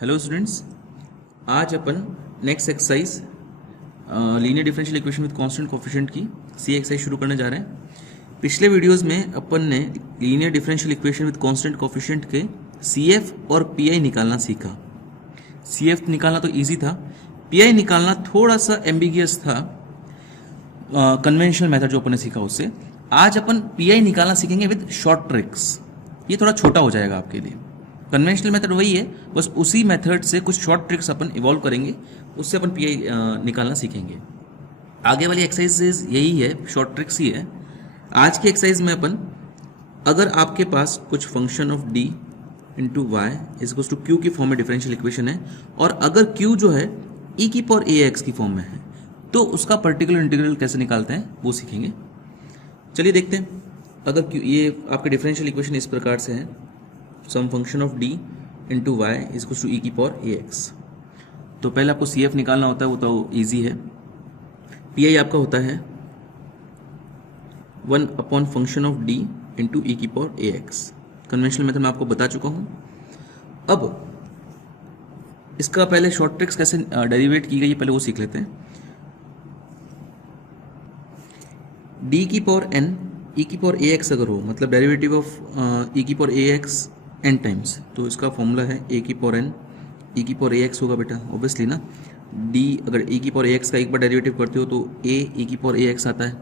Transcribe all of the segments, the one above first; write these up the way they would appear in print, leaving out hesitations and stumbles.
Hello students, आज अपन next exercise linear differential equation with constant coefficient की C exercise शुरू करने जा रहे हैं। पिछले वीडियोस में अपन ने linear differential equation with constant coefficient के सीएफ और पीआई निकालना सीखा। सीएफ निकालना तो इजी था, पीआई निकालना थोड़ा सा एम्बिगियस था कन्वेंशनल मेथड जो अपन ने सीखा उससे। आज अपन पीआई निकालना सीखेंगे विद शॉर्ट ट्रिक्स। ये थोड़ा छोटा हो जाएगा आपके लिए। कन्वेंशनल मेथड वही है, बस उसी मेथड से कुछ शॉर्ट ट्रिक्स अपन इवॉल्व करेंगे, उससे अपन पीआई निकालना सीखेंगे। आगे वाली एक्सरसाइजेज यही है, शॉर्ट ट्रिक्स ही है। आज की एक्सरसाइज में अपन, अगर आपके पास कुछ function of D into Y is to Q की फॉर्म में डिफरेंशियल इक्वेशन है, और अगर क्यू जो है ई की पावर ए एक्स की फॉर्म में है, तो उसका पर्टिकुलर इंटीग्रल कैसे निकालते हैं वो सीखेंगे। चलिए देखते हैं। अगर क्यू, ये आपके डिफरेंशियल इक्वेशन इस प्रकार से है, sum function of d into Y is to ई की पावर ए एक्स। तो पहले आपको सी एफ निकालना होता है, वो तो ईजी है। पी आई आपका होता है 1 upon function of d into e की पावर ए एक्स। कन्वेंशनल मेथड में आपको बता चुका हूँ। अब इसका पहले शॉर्ट ट्रिक्स कैसे डेरिवेट की गई है पहले वो सीख लेते हैं। d की पावर n ई की पावर ए एक्स अगर हो, मतलब डेरिवेटिव ऑफ ई की पावर ए एक्स एन टाइम्स, तो इसका फॉर्मूला है ए की पावर एन ई की पावर ए एक्स होगा बेटा, ऑब्वियसली ना। डी अगर ए की पावर ए एक्स का एक बार डेरिवेटिव करते हो तो ए ई की पावर ए एक्स आता है,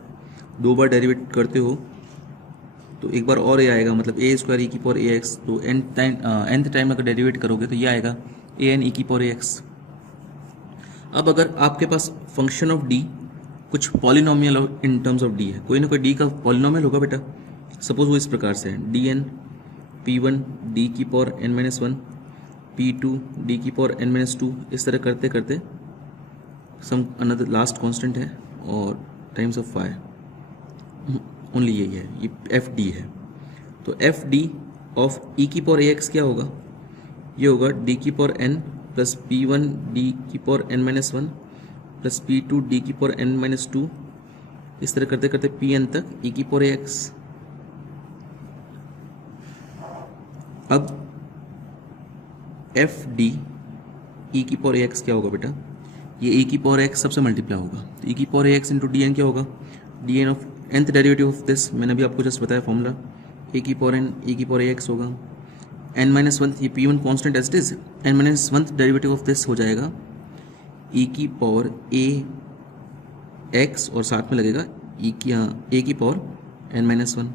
दो बार डेरिवेट करते हो तो एक बार और ए आएगा, मतलब ए स्क्वायर ई की पावर ए एक्स। तो nth टाइम अगर डेरिवेट करोगे तो ये आएगा ए एन ई की पावर ए एक्स। अब अगर आपके पास फंक्शन ऑफ डी कुछ polynomial in terms of D है, कोई ना कोई डी का पॉलिनोमियल होगा बेटा। सपोज वो इस प्रकार से है, डी एन P1 डी की power n minus one, P2 D की पावर n माइनस टू, इस तरह करते करते सम अनदर लास्ट कांस्टेंट है और टाइम्स ऑफ फाई, ओनली यही है, ये एफ डी है। तो एफ डी ऑफ ई की पावर ए एक्स क्या होगा, ये होगा डी की power n plus P1 D की power n minus one plus P2 D की पावर n माइनस टू, इस तरह करते करते Pn तक ई की पावर ए एक्स। अब एफ डी ई की पावर ए एक्स क्या होगा बेटा, ये ए की पावर एक्स सबसे मल्टीप्लाई होगा, तो ई की पावर ए एक्स इंटू डी एन क्या होगा, D N of nth derivative of this, मैंने अभी आपको जस्ट बताया फॉर्मूला, ए की पावर एन ई की पावर ए एक्स होगा, एन माइनस वन, ये P one constant as it is, N minus one derivative of this हो जाएगा ई की पावर ए एक्स, और साथ में लगेगा ई की ए की power N minus one.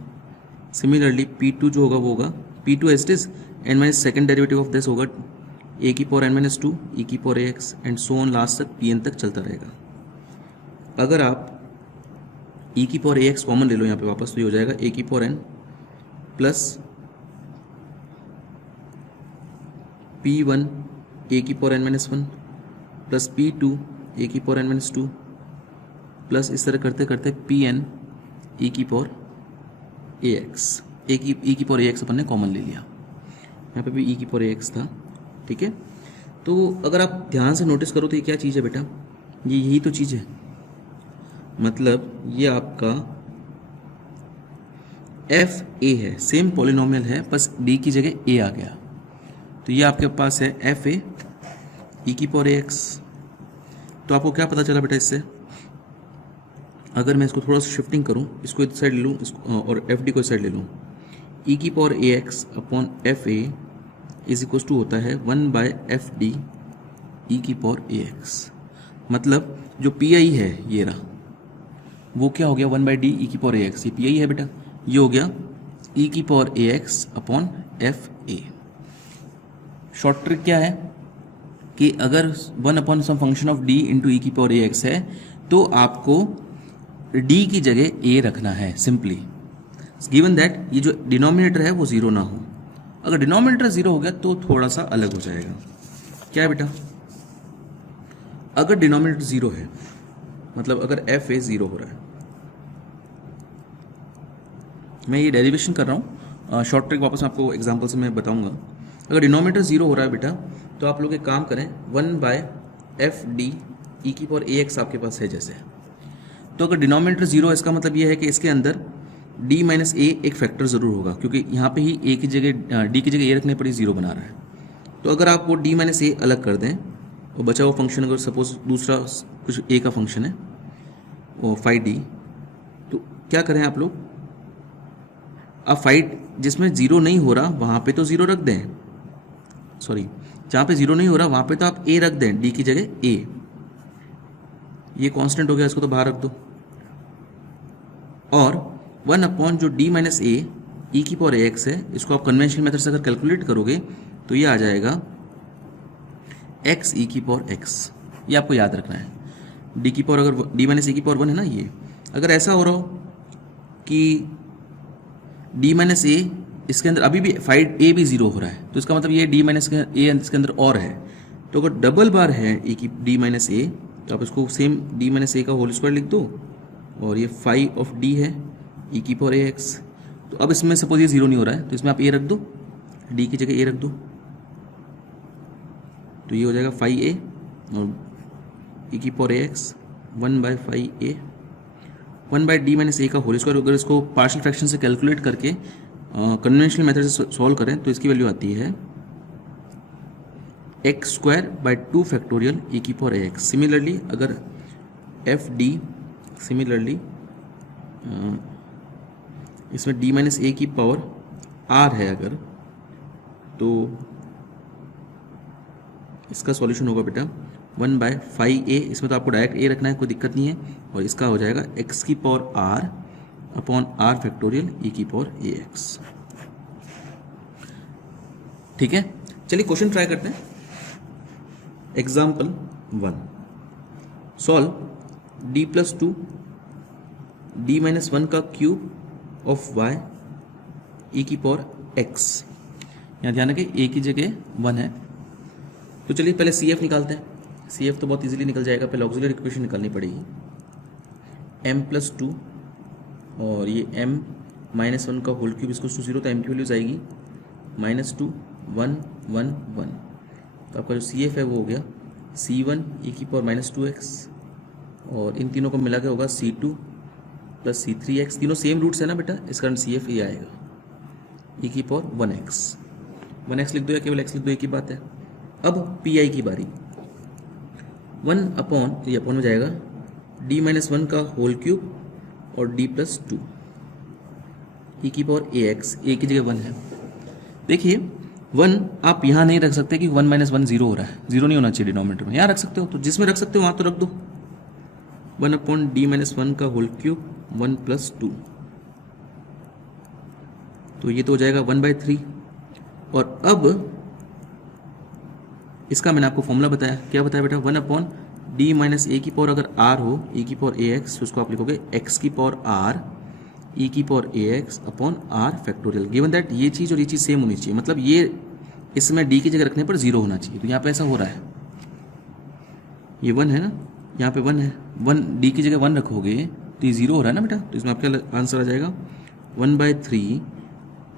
Similarly P two जो होगा वो होगा P2 as it is, N minus second derivative of this होगा ए की पावर एन माइनस टू ई की power A X, and so on last तक पी एन तक चलता रहेगा। अगर आप ई की पावर ए एक्स कॉमन ले लो यहाँ पे वापस, तो ये हो जाएगा ए की power N plus P1 A की power N minus one plus P2 A की power N minus two, plus इस तरह करते करते Pn ई की पावर ए एक्स। ए की पावर ए एक्स अपन ने कॉमन ले लिया, यहाँ पे भी ई की पावर ए एक्स था, ठीक है। तो अगर आप ध्यान से नोटिस करो तो ये क्या चीज़ है बेटा, ये यही तो चीज़ है, मतलब ये आपका एफ ए है, सेम पॉलिनोमियल है, बस डी की जगह ए आ गया। तो ये आपके पास है एफ ए ई की पावर ए एक्स। तो आपको क्या पता चला बेटा इससे, अगर मैं इसको थोड़ा सा शिफ्टिंग करूँ, इसको इस साइड ले लूँ, इसको और एफ डी को इस साइड ले लूँ, ई की power A x upon F A is equal to होता है 1 बाय एफ डी ई की पावर ए एक्स। मतलब जो पी आई है ये रहा, वो क्या हो गया 1 बाय डी ई की पावर ए एक्स, ये पी आई है बेटा, ये हो गया ई की power A x upon F a. Short trick क्या है कि अगर 1 अपॉन sum function of D into e की पावर ए एक्स है, तो आपको डी की जगह ए रखना है सिंपली, गिवन दैट ये जो डिनोमिनेटर है वो जीरो ना हो। अगर डिनोमिनेटर जीरो हो गया तो थोड़ा सा अलग हो जाएगा। क्या है बेटा, अगर डिनोमिनेटर जीरो है, मतलब अगर एफ ए जीरो हो रहा है, मैं ये डेरिवेशन कर रहा हूँ, शॉर्ट ट्रिक वापस आपको एग्जांपल से मैं बताऊंगा। अगर डिनोमिनेटर जीरो हो रहा है बेटा, तो आप लोग एक काम करें, 1 बाय एफ डी ई की पावर ए एक्स आपके पास है जैसे। तो अगर डिनोमिनेटर जीरो है, इसका मतलब ये है कि इसके अंदर d माइनस ए एक फैक्टर ज़रूर होगा, क्योंकि यहाँ पे ही ए की जगह डी की जगह ए रखने पर ही जीरो बना रहा है। तो अगर आप वो डी माइनस ए अलग कर दें और बचा हुआ फंक्शन अगर सपोज दूसरा कुछ ए का फंक्शन है और फाइव डी, तो क्या करें आप लोग, अब फाइव जिसमें जीरो नहीं हो रहा वहाँ पे तो जीरो रख दें, सॉरी जहाँ पे जीरो नहीं हो रहा वहाँ पे तो आप ए रख दें, डी की जगह ए, ये कांस्टेंट हो गया, इसको तो बाहर रख दो। और 1 जो डी माइनस ए ई की पावर ए एक्स है, इसको आप कन्वेंशनल मेथड से अगर कैलकुलेट करोगे तो ये आ जाएगा एक्स ई की पावर एक्स, ये आपको याद रखना है। डी की पावर अगर डी माइनस ए की पावर 1 है ना, ये अगर ऐसा हो रहा हो कि डी माइनस ए इसके अंदर अभी भी फाइव ए भी जीरो हो रहा है, तो इसका मतलब ये डी माइनस ए इसके अंदर और है, तो अगर डबल बार है ए की डी माइनस ए तो आप इसको सेम डी माइनस ए का होल स्क्वायर लिख दो, और ये फाइव ऑफ डी है ई की पावर ए एक्स। तो अब इसमें सपोज ये जीरो नहीं हो रहा है तो इसमें आप ए रख दो, डी की जगह ए रख दो, तो ये हो जाएगा 5a और ई की पावर ए एक्स 1/5a 1/d माइनस ए का होल स्क्वायर। अगर इसको पार्शियल फ्रैक्शन से कैलकुलेट करके कन्वेंशनल मेथड से सॉल्व करें तो इसकी वैल्यू आती है x²/2 फैक्टोरियल ई की पावर ए एक्स। सिमिलरली अगर एफ डी सिमिलरली इसमें d माइनस ए की पावर r है अगर, तो इसका सॉल्यूशन होगा बेटा 1/5a, इसमें तो आपको डायरेक्ट a रखना है, कोई दिक्कत नहीं है, और इसका हो जाएगा x की power r upon r factorial e की पावर ए एक्स। ठीक है, चलिए क्वेश्चन ट्राई करते हैं। एग्जाम्पल 1, सॉल्व d+2 d-1 का क्यूब ऑफ y e की पावर x। यहाँ ध्यान रखें a की जगह 1 है, तो चलिए पहले CF निकालते हैं। CF तो बहुत इजीली निकल जाएगा, पहले ऑक्सिलरी इक्वेशन निकालनी पड़ेगी। m+2 और ये m-1 का होल क्यूब इसको 0, तो m की वैल्यूज आएगी -2 1 1 1, तो आपका जो CF है वो हो गया C1 e की पावर -2x, और इन तीनों को मिला के होगा C2 + C3x। तीनों सेम रूट्स है ना बेटा, इस कारण CF ये आएगा e की पावर 1x लिख दो या केवल x लिख दो, एक ही बात है। अब PI की बारी, 1 ये अपॉन में जाएगा d-1 का होल क्यूब और d+2 e की पावर ax, a की जगह 1 है। देखिए 1 आप यहाँ नहीं रख सकते कि 1 - 1 0 हो रहा है, 0 नहीं होना चाहिए डिनोमिनेटर में, यहाँ रख सकते हो, तो जिसमें रख सकते हो वहाँ तो रख दो। 1/d-1 का होल क्यूब 1+2, तो ये तो हो जाएगा 1/3। और अब इसका मैंने आपको फॉर्मूला बताया, क्या बताया बेटा, 1/d - a की पावर अगर r हो e की पावर ax, तो उसको आप लिखोगे x की पावर r e की power ax upon r factorial. Given that ये चीज़ और ये चीज़ सेम होनी चाहिए, मतलब ये इसमें d की जगह रखने पर 0 होना चाहिए, तो यहाँ पे ऐसा हो रहा है, ये 1 है ना, यहाँ पे 1 है, 1 d की जगह 1 रखोगे तो ये 0 हो रहा है ना बेटा, तो इसमें आपका आंसर आ जाएगा 1/3,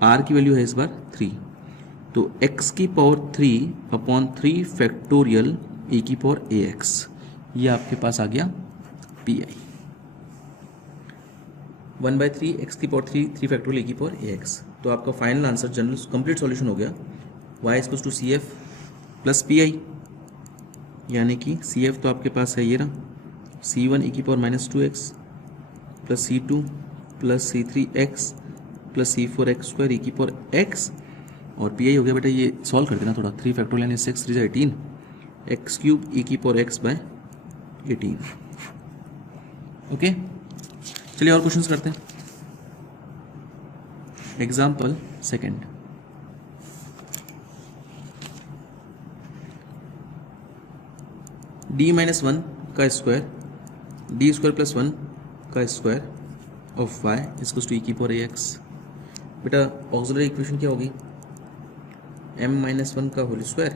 r की वैल्यू है इस बार 3, तो x की पावर 3/3 फैक्टोरियल e की पावर ax, ये आपके पास आ गया PI। 1/3 x की पावर 3 फैक्टोरियल e की पावर ax, तो आपका final answer general complete solution हो गया y = CF + PI, यानी कि CF तो आपके पास है ये रहा, C1 e की power -2x + C2 + C3x + C4x² e की पावर x, और PI हो गया बेटा, ये सॉल्व कर देना थोड़ा, 3 फैक्टोरियल यानी 6 3 18 x³ e की पावर x/18। ओके, चलिए और क्वेश्चंस करते हैं। एग्जाम्पल 2, d-1 का स्क्वायर d² + 1 का स्क्वायर ऑफ y = e की पावर ax। बेटा ऑक्सिलरी इक्वेशन क्या होगी, m-1 का होल स्क्वायर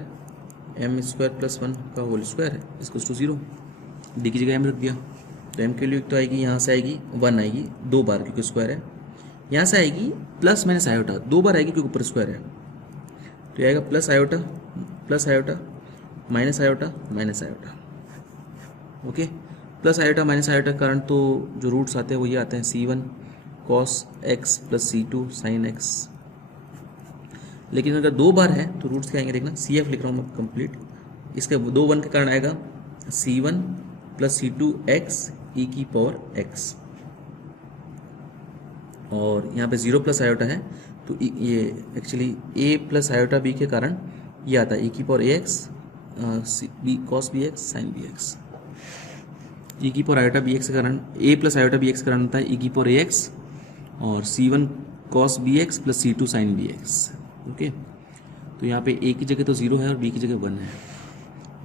m² + 1 का होल स्क्वायर = 0, d की जगह m रख दिया, तो m की वैल्यू तो आएगी, यहाँ से आएगी 1 आएगी 2 बार क्योंकि स्क्वायर है, यहाँ से आएगी प्लस माइनस आयोटा 2 बार आएगी क्योंकि ऊपर स्क्वायर है, तो आएगा plus iota minus iota. Okay, plus iota minus iota के कारण तो जो रूट्स आते हैं वो ये आते हैं C1 cos x + C2 sin x। लेकिन अगर 2 बार है तो रूट्स क्या आएंगे देखना, सी एफ लिख रहा हूँ मैं कंप्लीट, इसके 2 1 के कारण आएगा C1 प्लस C2x ई की पावर x, और यहाँ पे 0 प्लस आयोटा है तो ये actually a plus iota b के कारण ये आता है ई की power ax b cos B x sine B x, e की पावर आयोटा बी एक्स के कारण a plus iota b x के कारण आता है ई की पावर ax और C1 cos B X plus C2 sine B X. Okay, तो यहाँ पे a की जगह तो 0 है और b की जगह 1 है,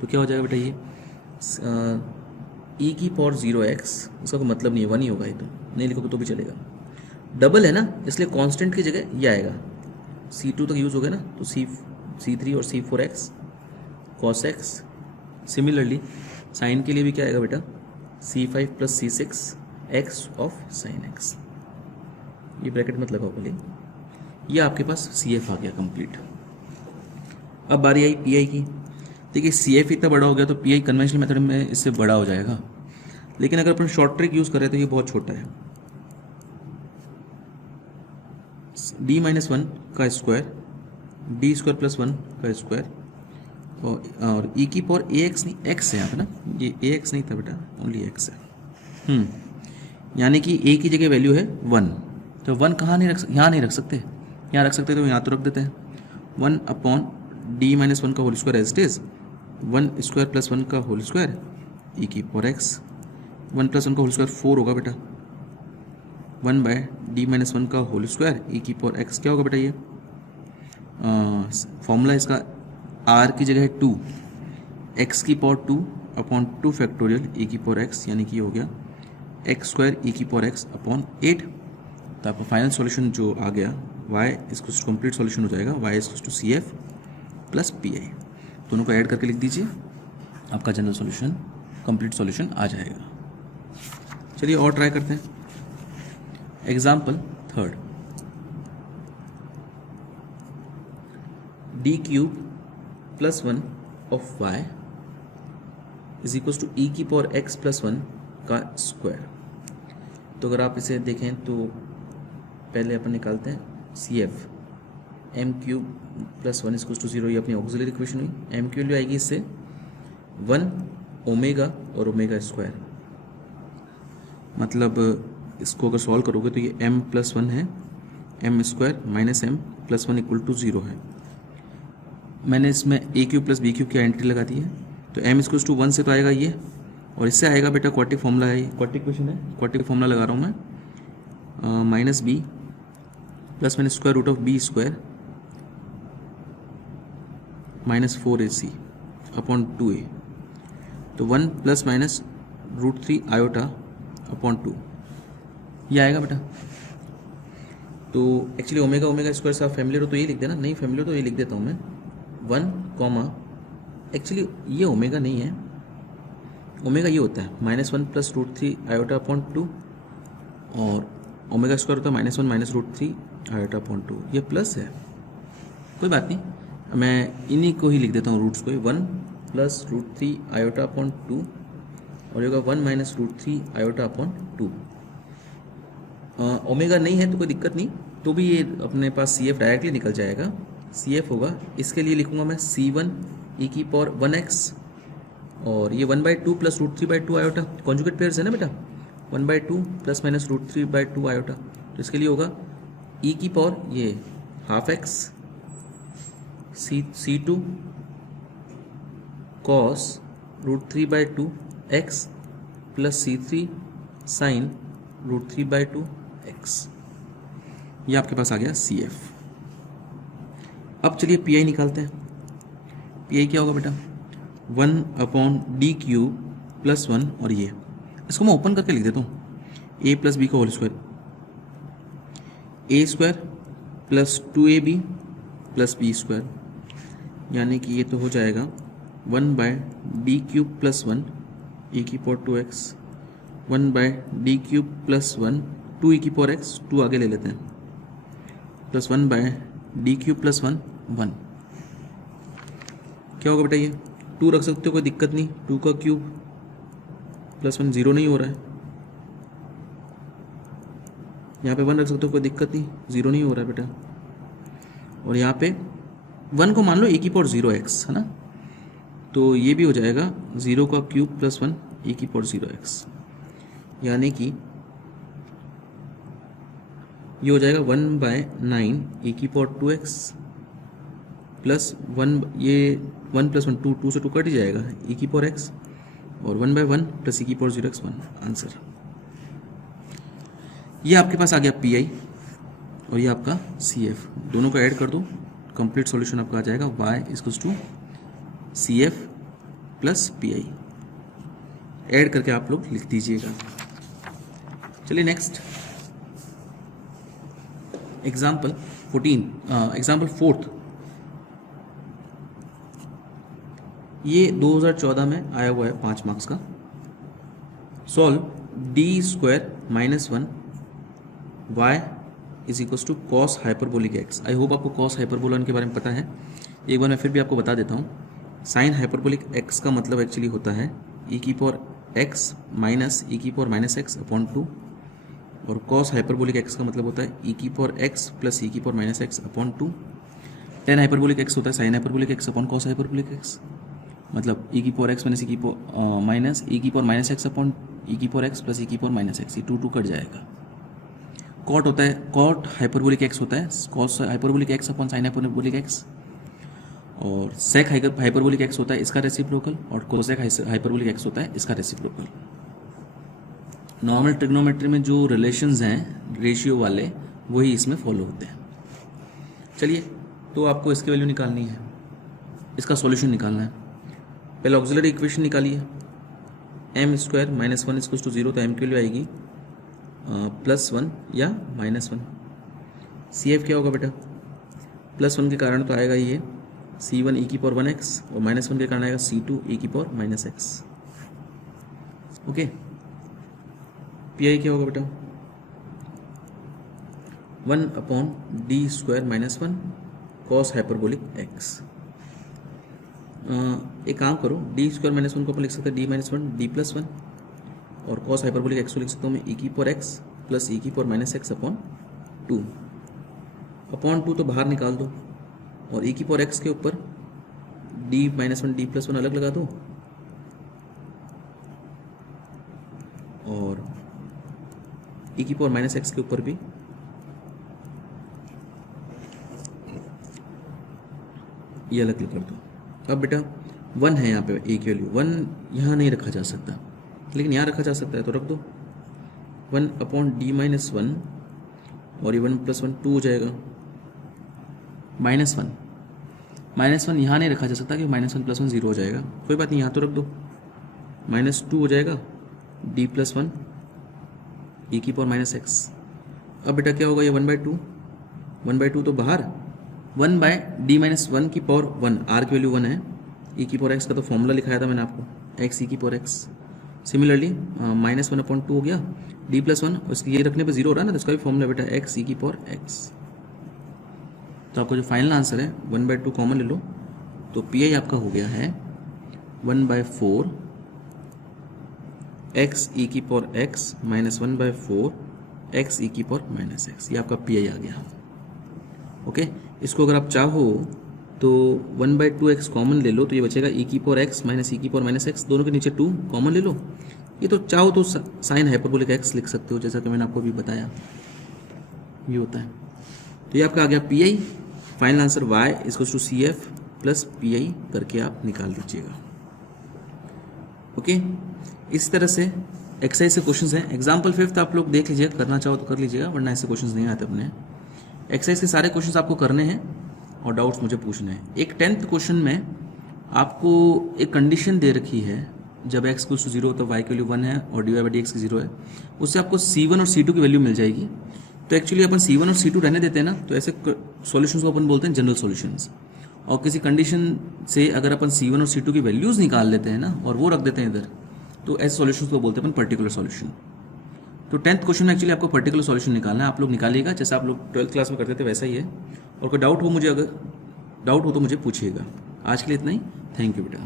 तो क्या हो जाएगा बेटा, ये e की पावर 0x, इसका कोई मतलब नहीं है, 1 ही होगा, ये तो नहीं लिखोगे तो भी चलेगा, डबल है ना इसलिए कांस्टेंट की जगह ये आएगा, C2 तक यूज़ हो गया ना, तो C3 और C4x cos x। Similarly sign के लिए भी क्या आएगा बेटा, C5 plus C6 x of sine x, ये ब्रैकेट मत लगाओ पहले, ये आपके पास CF आ गया कंप्लीट। अब बारी आई PI की। देखिए CF इतना बड़ा हो गया तो PI कन्वेंशनल मेथड में इससे बड़ा हो जाएगा, लेकिन अगर अपन शॉर्ट ट्रिक यूज़ करें तो ये बहुत छोटा है, d-1 का स्क्वायर d² प्लस 1 का स्क्वायर और e की पावर ax नहीं x है यहाँ पे ना, ये ax नहीं था बेटा, ओनली x है। यानी कि a की जगह वैल्यू है 1, तो 1 कहाँ नहीं रख, यहाँ नहीं रख सकते, यहाँ रख सकते तो यहाँ तो रख देते हैं, 1 अपॉन d-1 का whole square as it is, 1 square plus 1 का होल स्क्वायर ई की पावर x, 1 प्लस 1 का होल स्क्वायर 4 होगा बेटा, 1 बाय d-1 का होल स्क्वायर ई की पावर x क्या होगा बेटा, ये फॉर्मूला इसका r की जगह है 2, x की पावर 2 अपॉन 2 फैक्टोरियल ई की पावर x, यानी कि हो गया x स्क्वायर ई की पावर x अपॉन 8। तो आपका फाइनल सॉल्यूशन जो आ गया y इसको कंप्लीट सॉल्यूशन हो जाएगा, y इसको CF प्लस PI, दोनों को ऐड करके लिख दीजिए, आपका जनरल सॉल्यूशन कंप्लीट सॉल्यूशन आ जाएगा। चलिए और ट्राई करते हैं। Example 3, d cube plus 1 of y is equal to ई की पावर x प्लस 1 का स्क्वायर। तो अगर आप इसे देखें तो पहले अपन निकालते हैं CF, m cube plus 1 equal to 0, ये अपनी ऑक्सिलरी इक्वेशन हुई, m की वैल्यू आएगी इससे 1 ओमेगा और ओमेगा स्क्वायर, मतलब इसको अगर सॉल्व करोगे तो ये m प्लस 1 है, m square minus m plus 1 equal to 0 है। मैंने इसमें a cube plus b cube की एंट्री लगा दी है, तो m इक्वल टू 1 से तो आएगा ये, और इससे आएगा बेटा क्वाड्रेटिक फॉर्मूला है, क्वाड्रेटिक इक्वेशन है, क्वाड्रेटिक फॉर्मूला लगा रहा हूँ मैं, माइनस b प्लस मैंने square root of b square minus 4ac upon 2a, तो 1 प्लस माइनस √3 आयोटा अपॉन 2, ये आएगा बेटा। तो एक्चुअली ओमेगा ओमेगा स्क्वायर से आप फैमिलियर हो तो ये लिख देना, नहीं फैमिलियर तो ये लिख देता हूँ मैं 1 कॉमा, एक्चुअली ये ओमेगा नहीं है, ओमेगा ये होता है -1 प्लस √3 आयोटा अपॉन 2, और ओमेगा स्क्वायर होता है -1 माइनस √3 आयोटा अपॉन 2, ये प्लस है, कोई बात नहीं, मैं इन्हीं को ही लिख देता हूँ रूट्स को, 1 प्लस √3 आयोटा अपॉन 2 और ये होगा 1 माइनस √3 आयोटा अपॉन 2। ओमेगा नहीं है तो कोई दिक्कत नहीं, तो भी ये अपने पास CF डायरेक्टली निकल जाएगा, CF होगा, इसके लिए लिखूंगा मैं C1 ई की पावर 1x, और ये 1/2 प्लस √3/2 आयोटा, कॉन्जुगेट पेयर्स है ना बेटा, 1/2 प्लस माइनस √3/2 आयोटा, तो इसके लिए होगा ई की पावर ये half x C2 cos √3/2 x plus C3 sine √3/2 x, ये आपके पास आ गया CF। अब चलिए PI निकालते हैं। PI क्या होगा बेटा, 1 अपॉन d क्यूब प्लस 1, और ये इसको मैं ओपन करके लिख देता हूँ, a प्लस बी का whole square, a square plus 2ab plus B square, यानी कि ये तो हो जाएगा 1 by D cube plus 1 E की power 2x, 1 by D cube plus 1 2 E की पावर x, 2 आगे ले लेते हैं, plus 1 by D cube plus 1 1, क्या होगा बेटा, ये 2 रख सकते हो कोई दिक्कत नहीं, 2 का क्यूब प्लस 1 0 नहीं हो रहा है, यहाँ पे 1 रख सकते हो कोई दिक्कत नहीं, 0 नहीं हो रहा है बेटा, और यहाँ पे 1 को मान लो e की पावर 0x, है ना, तो ये भी हो जाएगा 0 का क्यूब प्लस 1 e की पावर 0x, यानी कि ये हो जाएगा 1/9 e की पावर 2x प्लस 1, ये 1 प्लस 1 2 से 2 कट ही जाएगा, e की पावर x, और 1/1 प्लस e की पावर 0x 1 आंसर। ये आपके पास आ गया पी और ये आपका CF, दोनों को ऐड कर दो, कंप्लीट सॉल्यूशन आपका आ जाएगा y equals to CF plus PI। Add करके आप लोग लिख दीजिएगा। चलिए नेक्स्ट एग्जाम्पल 4th, ये 2014 में आया हुआ है 5 मार्क्स का। Solve d² - 1 y is equals to cos hyperbolic x। I hope आपको कॉस हाइपरबोलन के बारे में पता है, एक बार मैं फिर भी आपको बता देता हूँ। साइन हाइपरबोलिक x का मतलब एक्चुअली होता है e की पावर x माइनस e की पावर माइनस x अपॉन 2, और कॉस हाइपरबोलिक x का मतलब होता है e की पावर x प्लस e की power minus x upon 2। Tan hyperbolic x होता है sine hyperbolic x upon cos hyperbolic x, मतलब e की पावर x माइनस e की पावर माइनस e की power minus x upon e की power x plus e की power minus x, ये 2 cut जाएगा। कॉट होता है, कॉट हाइपरबोलिक x होता है cos hyperbolic x upon sine hyperbolic x, और सेक हाइपरबोलिक x होता है इसका रेसिप्रोकल, और कोसेक हाइपरबोलिक x होता है इसका रेसिप्रोकल। नॉर्मल ट्रिग्नोमेट्री में जो रिलेशंस हैं रेशियो वाले वही इसमें फॉलो होते हैं। चलिए, तो आपको इसकी वैल्यू निकालनी है, इसका सॉल्यूशन निकालना है। पहले ऑक्सिलरी इक्वेशन निकालिए, m² - 1 इक्वल्स टू 0, तो m की वैल्यू आएगी +1 या -1। CF क्या होगा बेटा, +1 के कारण तो आएगा ये C1 e की पावर 1x, और -1 के कारण आएगा C2 e की पावर -x। ओके, PI क्या होगा बेटा, 1/d² - 1 कॉस हाइपरबोलिक x। एक काम करो, d² - 1 को अपन लिख सकते हैं d-1 d+1, और कॉस हाइपरबोलिक x को लिख सकता हूँ मैं e की पावर x प्लस e की power minus x upon 2। Upon 2 तो बाहर निकाल दो, और e की पावर x के ऊपर d-1 d+1 अलग लगा दो, और e की पावर माइनस x के ऊपर भी ये अलग कर दो। अब बेटा 1 है यहाँ पे a की वैल्यू, 1 यहाँ नहीं रखा जा सकता, लेकिन यहाँ रखा जा सकता है, तो रख दो 1/d-1, और ये 1 + 1 2 हो जाएगा। -1 यहाँ नहीं रखा जा सकता कि -1 + 1 0 हो जाएगा, कोई बात नहीं, यहाँ तो रख दो, -2 हो जाएगा d+1 e की पावर -x। अब बेटा क्या होगा, ये 1/2 तो बाहर, 1/d-1 की पावर 1, r की वैल्यू 1 है, e की पावर x का तो फॉर्मूला लिखाया था मैंने आपको, x e की पावर x। सिमिलरली -1/2 हो गया, d+1, उसकी ये रखने पे 0 हो रहा है ना, तो इसका भी फॉर्मूला बेटा x e की पावर x। तो आपका जो फाइनल आंसर है 1/2 कॉमन ले लो, तो PI आपका हो गया है 1/4 x e की power x minus 1/4 x e की पावर -x, ये आपका PI आ गया। ओके, इसको अगर आप चाहो तो 1/2x कॉमन ले लो, तो ये बचेगा e की पावर x माइनस e की पावर -x, दोनों के नीचे 2 कॉमन ले लो। ये तो चाहो तो साइन हाइपरबोलिक x लिख सकते हो, जैसा कि मैंने आपको अभी बताया, ये होता है। तो ये आपका आ गया PI। Final answer y equals to CF plus PI करके आप निकाल दीजिएगा। ओके, इस तरह से एक्सरसाइज से क्वेश्चंस हैं। एग्जाम्पल 5th आप लोग देख लीजिएगा, करना चाहो तो कर लीजिएगा, वरना ऐसे क्वेश्चंस नहीं आते अपने। एक्सरसाइज के सारे क्वेश्चंस आपको करने हैं और डाउट्स मुझे पूछने हैं। एक 10th क्वेश्चन में आपको एक कंडीशन दे रखी है, जब x = 0 तो y की वैल्यू 1 है और dy/dx की 0 है, उससे आपको C1 और C2 की वैल्यू मिल जाएगी। तो एक्चुअली अपन C1 और C2 रहने देते हैं ना, तो ऐसे सॉल्यूशंस को अपन बोलते हैं जनरल सॉल्यूशंस। और किसी कंडीशन से अगर अपन C1 और C2 की वैल्यूज़ निकाल लेते हैं ना, और वो रख देते हैं इधर, तो ऐसे सॉल्यूशंस को बोलते हैं अपन पर्टिकुलर सॉल्यूशन। तो 10th क्वेश्चन में एक्चुअली आपको पर्टिकुलर सॉल्यूशन निकालना है, आप लोग निकालिएगा जैसा आप लोग 12th क्लास में करते थे वैसा ही है। और कोई डाउट हो तो मुझे पूछिएगा। आज के लिए इतना ही, थैंक यू बेटा।